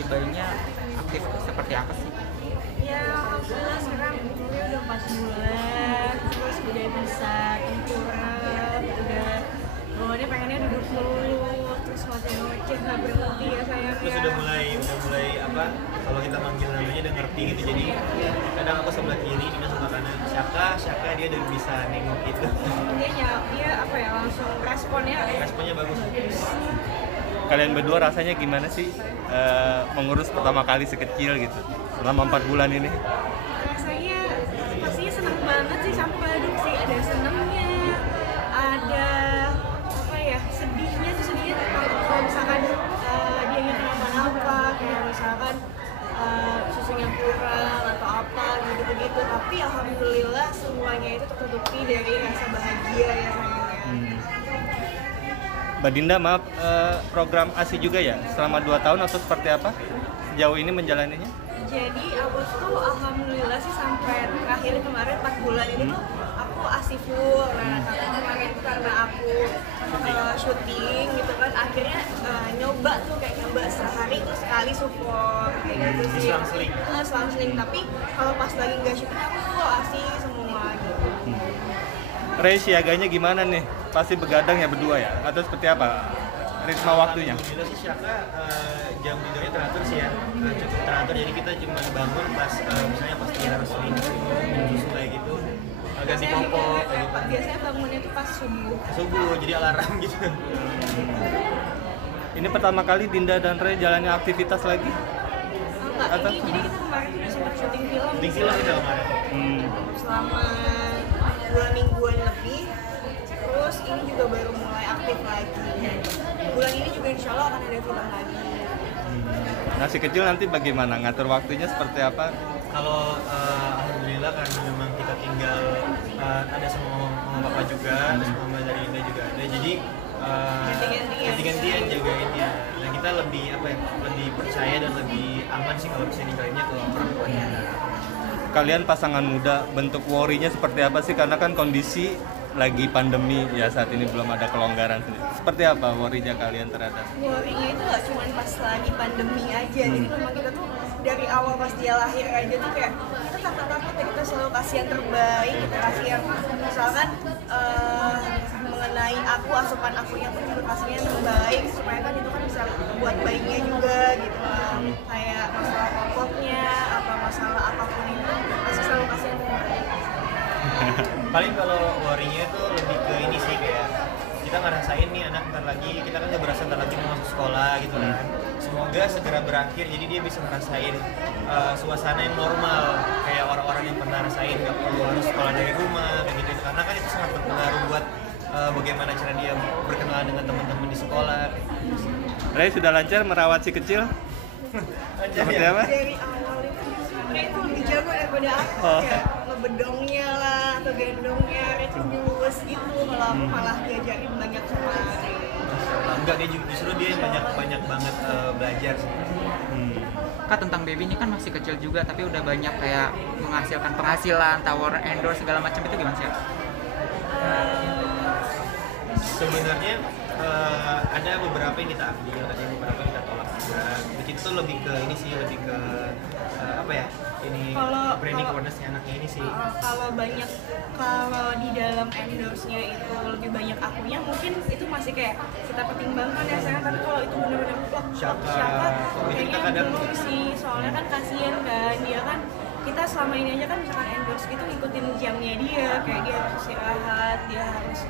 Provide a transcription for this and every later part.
dari bayinya aktif seperti apa sih? Ya alhamdulillah sekarang umurnya udah 4 bulan, terus udah bisa tengkurap, udah bawaannya pengennya duduk dulu, terus ngoceh-ngoceh nggak berhenti ya sayangnya. Terus udah mulai apa? Kalau kita manggil namanya udah ngerti gitu. Jadi kadang aku sebelah kiri, Dina sebelah kanan. Syaka dia udah bisa nengok gitu. Dia apa ya langsung Responnya bagus. Kalian berdua rasanya gimana sih mengurus pertama kali sekecil gitu selama 4 bulan ini? Rasanya pastinya seneng banget sih campur aduk sih, ada senengnya, ada apa ya sedihnya kalau misalkan dia kenapa-napa, kayak misalkan susunya kurang atau apa gitu-gitu, tapi alhamdulillah semuanya itu tertutupi dari rasa bahagia ya sayangnya. Mbak Dinda, maaf, program ASI juga ya selama 2 tahun atau seperti apa sejauh ini menjalaninya? Jadi aku tuh alhamdulillah sih sampai terakhir kemarin 4 bulan ini tuh aku ASI full. Nah tapi kemarin tuh karena aku syuting gitu kan, akhirnya nyoba sehari tuh sekali support kayak gitu sih. Selang-seling. Tapi kalau pas lagi nggak syuting aku full ASI semua gitu. Ray, siaganya gimana nih? Pasti begadang ya berdua ya? Atau seperti apa ritme waktunya? Alhamdulillah sih Syaka jam tidurnya teratur sih ya, cukup teratur. Jadi kita cuma bangun pas misalnya pas dia harus minum susu kayak gitu, ganti popok kayak gitu. Biasanya bangunnya tuh pas subuh, jadi alarm gitu. Ini pertama kali Dinda dan Ray jalani aktivitas lagi? Enggak, jadi kita kemarin udah sempat syuting film. Syuting film kita kemarin. Selama 2 mingguan lebih, terus ini juga baru mulai aktif lagi. Bulan ini juga insya Allah akan ada film lagi. Nah, si kecil nanti bagaimana? Ngatur waktunya seperti apa? Kalau alhamdulillah karena memang kita tinggal ada sama mama papa juga, terus mama dari Indah juga ada. Jadi ganti-gantian jagain dia. Nah kita lebih lebih percaya dan lebih aman sih kalau bisa ninggalinnya ke orang tuanya. Kalian pasangan muda, bentuk worry-nya seperti apa sih? Karena kan kondisi lagi pandemi ya, saat ini belum ada kelonggaran. Seperti apa worry-nya kalian terhadap? Worry-nya itu gak cuma pas lagi pandemi aja, jadi memang kita tuh dari awal pas dia lahir aja tuh kayak kita takut-takut ya, kita selalu kasih yang terbaik, kita kasih yang misalkan mengenai asupan akunya pun juga kasihnya yang terbaik supaya kan itu kan bisa buat bayinya juga gitu kan. Kayak masalah popoknya, apa masalah apapun itu pasti selalu kasih yang terbaik. Paling kalau worry-nya itu lebih ke ini sih, kayak kita ngerasain nih anak ntar lagi, kita kan udah berasa ntar lagi mau masuk sekolah gitu kan. Semoga segera berakhir jadi dia bisa ngerasain suasana yang normal kayak orang-orang yang pernah rasain, nggak perlu harus sekolah dari rumah kayak gitu, karena kan itu sangat berpengaruh buat bagaimana cara dia berkenalan dengan teman-teman di sekolah. Ray sudah lancar merawat si kecil? Seperti apa? Dari awal itu sebenarnya itu lebih jago daripada aku ya, ngebedongnya lah atau gendongnya, nyus gitu. Kalau aku malah diajarin banyak sama Ray. Enggak, justru dia banyak banget belajar sih. Kak, tentang baby ini kan masih kecil juga tapi udah banyak kayak menghasilkan penghasilan, tawar endorse segala macam, itu gimana sih ya? Sebenarnya ada beberapa yang kita ambil, ada yang beberapa yang kita tolak juga. Begitu tuh lebih ke ini sih, lebih ke branding awareness-nya anaknya ini sih. Kalau di dalam endorse-nya itu lebih banyak akunya, mungkin itu masih kayak kita pertimbangkan ya sayang, tapi kalau itu benar-benar vlog siapa kayaknya belum sih, soalnya kan kasihan kan dia kan, kita selama ini aja kan misalkan endorse gitu ngikutin jamnya dia, kayak dia harus istirahat, dia harus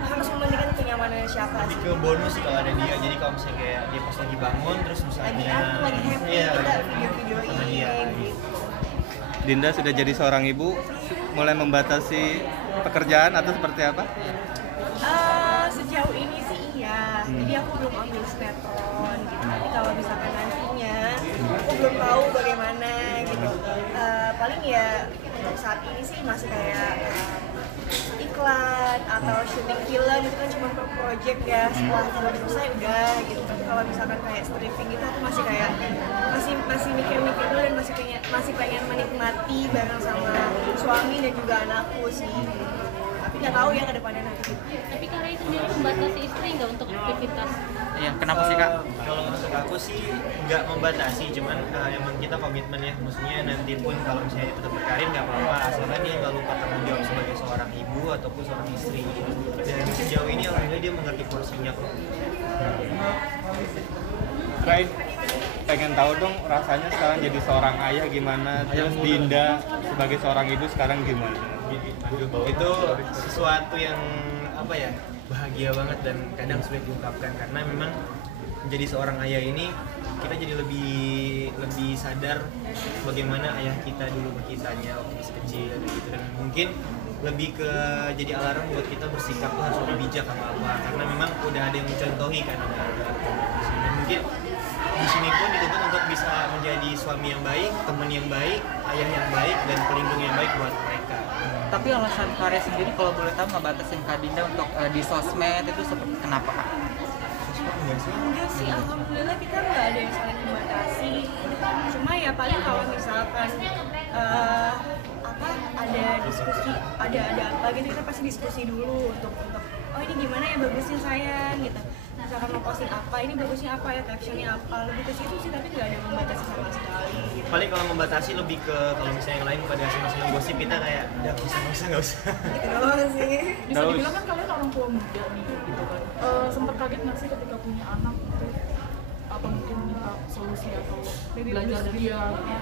harus mementingkan kenyamanan siapa sih. Lebih ke bonus sih kalau ada dia, jadi kalau misalnya kayak dia pas lagi bangun terus misalnya lagi happy, kita video-videoin gitu. Dinda sudah jadi seorang ibu, mulai membatasi pekerjaan atau seperti apa? Sejauh ini sih iya, jadi aku belum ambil sinetron gitu. Tapi kalau misalkan nantinya, aku belum tahu bagaimana gitu. Paling ya untuk saat ini sih masih kayak iklan atau syuting film itu kan cuma per project ya, setelah film selesai udah gitu. Tapi kalau misalkan kayak stripping itu aku masih kayak masih mikir-mikir dulu dan masih pengen menikmati bareng sama suami dan juga anakku sih gitu. Tapi nggak tahu ya ke depannya nanti. Tapi Kak Ray sendiri membatasi istri nggak untuk aktivitas? Iya, kenapa sih Kak? Kalau untuk aku sih nggak membatasi, cuman emang kita komitmen ya, maksudnya nanti pun kalau misalnya dia tetap berkarir nggak apa-apa, asalkan dia nggak lupa tanggung jawab sebagai seorang ibu ataupun seorang istri. Dan sejauh ini alhamdulillah dia mengerti porsinya kok. Ray, pengen tahu dong rasanya sekarang jadi seorang ayah gimana, terus Dinda sebagai seorang ibu sekarang gimana? Itu sesuatu yang apa ya, bahagia banget dan kadang sulit diungkapkan, karena memang menjadi seorang ayah ini kita jadi lebih sadar bagaimana ayah kita dulu ke kitanya waktu masih kecil gitu, dan mungkin lebih ke jadi alarm buat kita bersikap tuh harus lebih bijak apa karena memang udah ada yang mencontohi kan di sini. Mungkin di sini pun dituntut untuk bisa menjadi suami yang baik, teman yang baik, ayah yang baik, dan pelindung yang baik buat mereka. Tapi alasan Kak Ray sendiri kalau boleh tahu ngebatasin Kak Dinda untuk di sosmed itu kenapa Kak? Enggak sih, alhamdulillah kita nggak ada yang saling membatasi. Cuma ya paling kalau misalkan ada diskusi, ada apa gitu, kita pasti diskusi dulu untuk oh ini gimana ya bagusnya sayang gitu. Misalkan mau posting apa, ini bagusnya apa ya, captionnya apa, lebih ke situ sih, tapi nggak ada yang membatasi sama sekali gitu. Paling kalau membatasi lebih ke kalau misalnya yang lain pada senang-senang gosip, kita kayak udah nggak usah. Gitu doang sih. Bisa dibilang kan kalian orang tua muda nih gitu kan. Sempat kaget nggak sih ketika punya anak gitu? Apa mungkin minta solusi atau belajar dari dia gitu?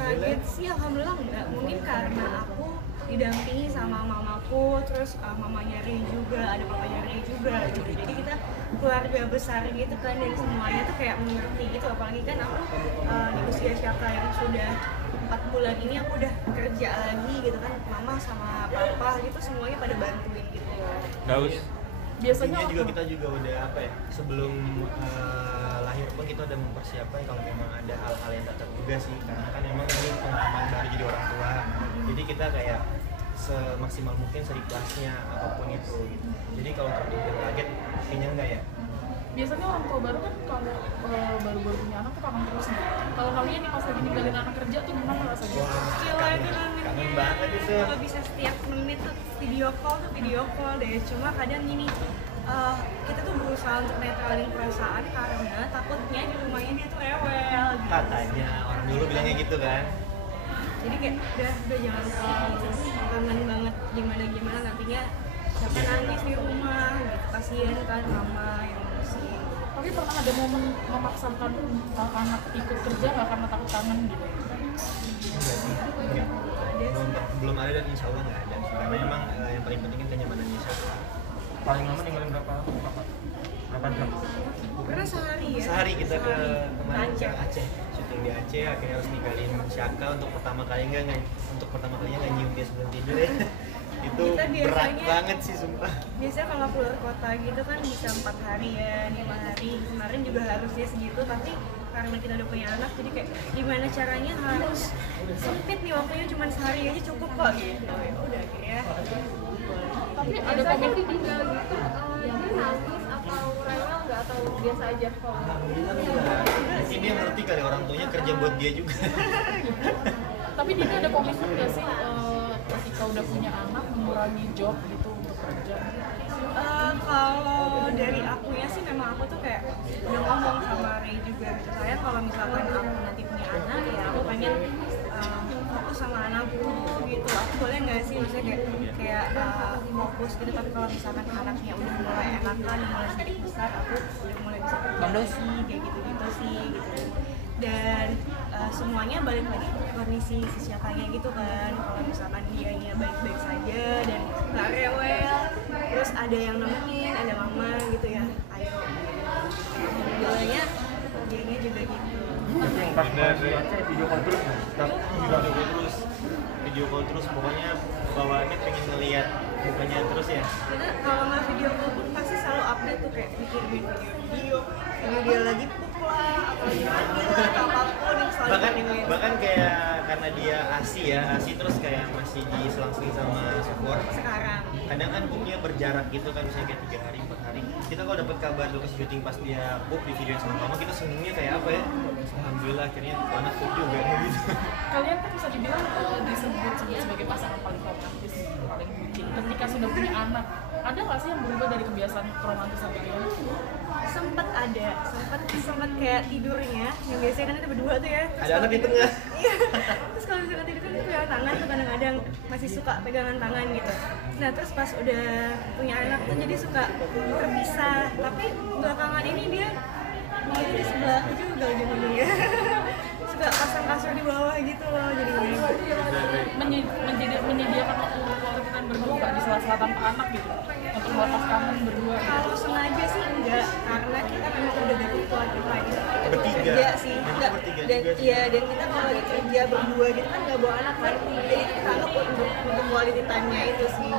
Kaget sih alhamdulillah enggak, mungkin karena aku didampingi sama mamaku, terus mamanya Ray juga, ada papanya Ray juga gitu. Jadi kita keluarga besar gitu kan, dan semuanya tuh kayak mengerti gitu. Apalagi kan aku di usia Syaka yang sudah 4 bulan ini aku udah kerja lagi gitu kan, mama sama papa gitu semuanya pada bantuin gitu. Daus. Biasanya Intinya juga kita juga udah apa ya, sebelum lahir pun kita udah mempersiapkan kalau memang ada hal-hal yang tak terduga sih, karena kan memang ini pengalaman baru jadi orang tua. Jadi kita kayak semaksimal mungkin seikhlasnya apapun itu gitu. Jadi kalau untuk dibilang kaget kayaknya enggak ya. biasanya orang tua baru kan kalau baru-baru punya anak tuh kangen terus nih. Kalau kalian nih pas lagi ninggalin anak kerja tuh gimana rasanya? Gila itu Kangen banget itu. Kalau bisa setiap menit tuh video call deh. Cuma kadang gini, kita tuh berusaha untuk netralin perasaan karena takutnya di rumahnya dia tuh rewel gitu. Katanya orang dulu bilangnya gitu kan. Jadi kayak udah jangan kangen banget gimana nantinya siapa nangis di rumah gitu, kasihan kan mama yang ngurusin. Tapi pernah ada momen memaksakan anak ikut kerja nggak karena takut kangen gitu? Enggak. Belum ada dan insya Allah nggak ada. Karena memang yang paling penting kan kenyamanannya siapa. Paling lama ninggalin berapa jam? Karena sehari ya. Sehari kita ke kemarin ke Aceh. Aceh, syuting di Aceh, akhirnya harus ninggalin Syaka untuk pertama kalinya nggak nyium dia sebelum tidur ya. Itu Kita berat biasanya- banget sih sumpah. Biasanya kalau keluar kota gitu kan bisa 4 hari ya, 5 hari. Kemarin juga harusnya segitu, tapi karena kita udah punya anak, jadi kayak gimana caranya harus sempit nih waktunya, cuma sehari aja cukup kok gitu. Ya udah akhirnya. Tapi ada Biasanya komen ditinggal gitu, dia nangis atau rewel nggak, atau biasa aja kalau Alhamdulillah enggak. Mungkin dia ngerti kali orang tuanya kerja buat dia juga. Tapi dia ada komitmen nggak sih ketika udah punya anak mengurangi job gitu untuk kerja? Kalau dari akunya sih memang aku tuh kayak udah ngomong sama Ray juga gitu, saya kalau misalkan aku nanti punya anak ya aku pengen fokus sama anakku gitu. Aku boleh nggak sih misalnya kayak fokus gitu, tapi kalau misalkan anaknya udah mulai enakan, mulai sedikit besar, aku udah mulai bisa beradaptasi kayak gitu sih gitu. Dan semuanya balik lagi ke kondisi si Syakanya gitu kan. Kalau misalkan dianya baik-baik saja dan nggak rewel, terus ada yang nemenin, ada mama gitu ya, ayo. Alhamdulillahnya dianya juga gitu. Pas dari Aceh video call terus nih. Video call terus pokoknya bawaannya pengen ngeliat mukanya terus ya. Karena kalau nggak video call pun pasti selalu update tuh, kayak bikin video dia lagi pup lah atau gimana atau apapun yang selalu dikirim. bahkan kayak karena dia ASI terus kayak masih diselang-seling sama support. Sekarang Kadang kan booknya berjarak gitu kan, misalnya kayak 3 hari 4 hari. Kita kalau dapat kabar lokasi syuting pas dia book di videoin sama mama, kita senengnya kayak apa ya, alhamdulillah akhirnya anak book juga gitu. Kalian kan bisa dibilang disebut sebagai pasangan paling romantis nih, paling bucin anak, ada nggak sih yang berubah dari kebiasaan keromantisan kalian? sempet kayak tidurnya yang biasanya kan itu berdua tuh ya. Ada anak di tengah. Iya. Terus kalau misalkan tidur kan pegangan tangan tuh kadang-kadang masih suka pegangan tangan gitu. Nah terus pas udah punya anak tuh jadi suka terpisah. Tapi belakangan ini dia mau di sebelah aku juga ujung-ujungnya. Suka pasang kasur di bawah gitu loh jadi Menyediakan waktu quality time berdua nggak di sela-sela tanpa anak gitu untuk melepas kangen berdua gitu. kalau sengaja sih enggak karena kita memang udah dari quality time Bertiga. kerja sih Memang enggak bertiga dan juga sih. iya dan kita kalau lagi kerja berdua gitu kan nggak bawa anak kan jadi kita anggap untuk quality time-nya itu sih